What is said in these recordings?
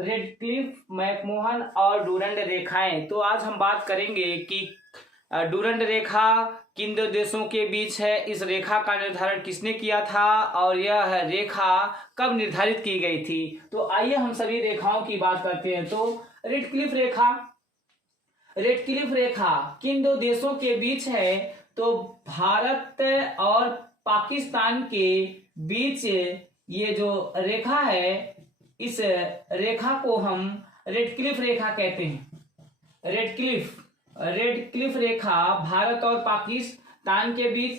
Radcliffe, McMahon और Durand रेखाएं। तो आज हम बात करेंगे कि डूरंड रेखा किन दो देशों के बीच है, इस रेखा का निर्धारण किसने किया था और यह रेखा कब निर्धारित की गई थी। तो आइए हम सभी रेखाओं की बात करते हैं। तो रेडक्लिफ रेखा, रेडक्लिफ रेखा किन दो देशों के बीच है, तो भारत और पाकिस्तान के बीच ये जो रेखा है, इस रेखा को हम रेडक्लिफ रेखा कहते हैं। रेडक्लिफ रेखा भारत और पाकिस्तान के बीच,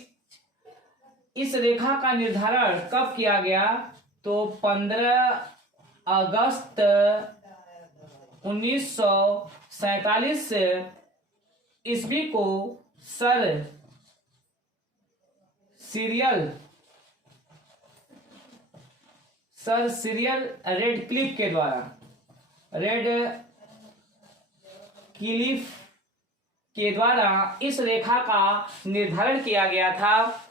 इस रेखा का निर्धारण कब किया गया, तो 15 अगस्त 1947 ईस्वी को सर सीरियल रेडक्लिफ के द्वारा इस रेखा का निर्धारण किया गया था।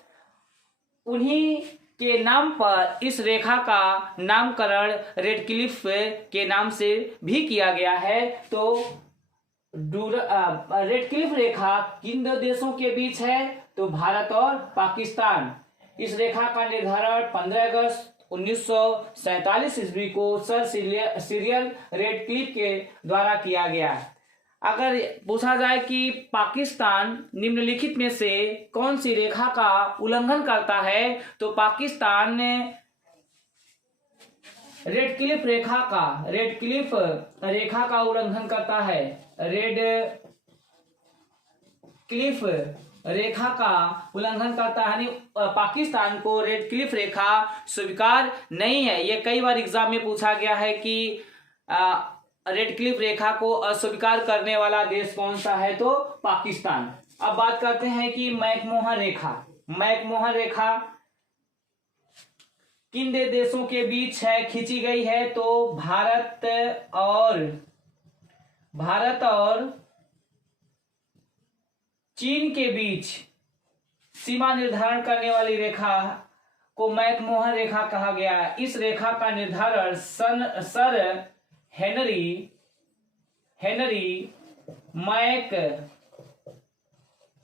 उन्हीं के नाम पर इस रेखा का नामकरण रेडक्लिफ के नाम से भी किया गया है। तो रेडक्लिफ रेखा किन दो देशों के बीच है, तो भारत और पाकिस्तान। इस रेखा का निर्धारण 15 अगस्त 1947 ईस्वी को सर सीरियल रेडक्लिफ के द्वारा किया गया। अगर पूछा जाए कि पाकिस्तान निम्नलिखित में से कौन सी रेखा का उल्लंघन करता है, तो पाकिस्तान ने रेडक्लिफ रेखा का उल्लंघन करता है। रेडक्लिफ रेखा का उल्लंघन करता है, यानी पाकिस्तान को रेडक्लिफ रेखा स्वीकार नहीं है। ये कई बार एग्जाम में पूछा गया है कि रेडक्लिफ रेखा को अस्वीकार करने वाला देश कौन सा है, तो पाकिस्तान। अब बात करते हैं कि मैकमोहन रेखा किन दो देशों के बीच है, खींची गई है, तो भारत और चीन के बीच सीमा निर्धारण करने वाली रेखा को मैकमोहन रेखा कहा गया है। इस रेखा का निर्धारण सर हेनरी मैक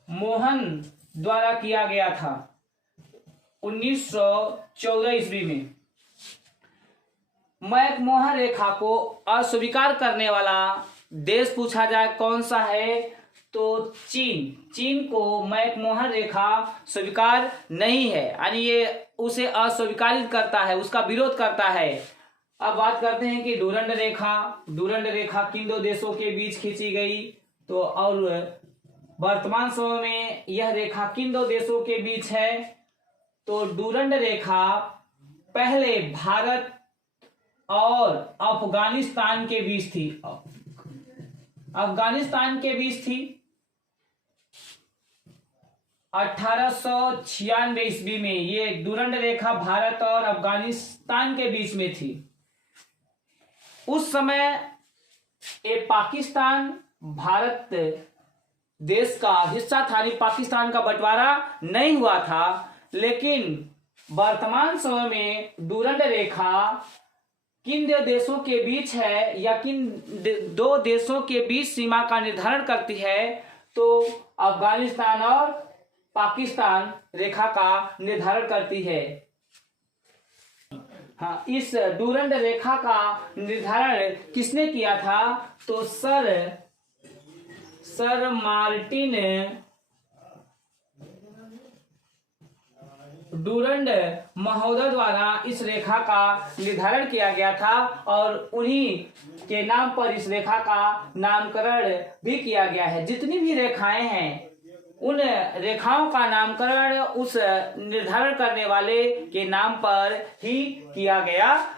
मोहन द्वारा किया गया था 1914 ईस्वी में। मैकमोहन रेखा को अस्वीकार करने वाला देश पूछा जाए कौन सा है, तो चीन को मैकमोहन रेखा स्वीकार नहीं है, यानी ये उसे अस्वीकारित करता है, उसका विरोध करता है। अब बात करते हैं कि डूरंड रेखा किन दो देशों के बीच खींची गई, तो और वर्तमान समय में यह रेखा किन दो देशों के बीच है, तो डूरंड रेखा पहले भारत और अफगानिस्तान के बीच थी। 1896 ईस्वी में ये डूरंड रेखा भारत और अफगानिस्तान के बीच में थी। उस समय ये पाकिस्तान भारत देश का हिस्सा था, पाकिस्तान का बंटवारा नहीं हुआ था। लेकिन वर्तमान समय में डूरंड रेखा किन दो देशों के बीच है या किन दो देशों के बीच सीमा का निर्धारण करती है, तो अफगानिस्तान और पाकिस्तान रेखा का निर्धारण करती है। हाँ, इस डूरंड रेखा का निर्धारण किसने किया था, तो सर मार्टिन डूरंड महोदय द्वारा इस रेखा का निर्धारण किया गया था और उन्हीं के नाम पर इस रेखा का नामकरण भी किया गया है। जितनी भी रेखाएं हैं, उन रेखाओं का नामकरण उस निर्धारण करने वाले के नाम पर ही किया गया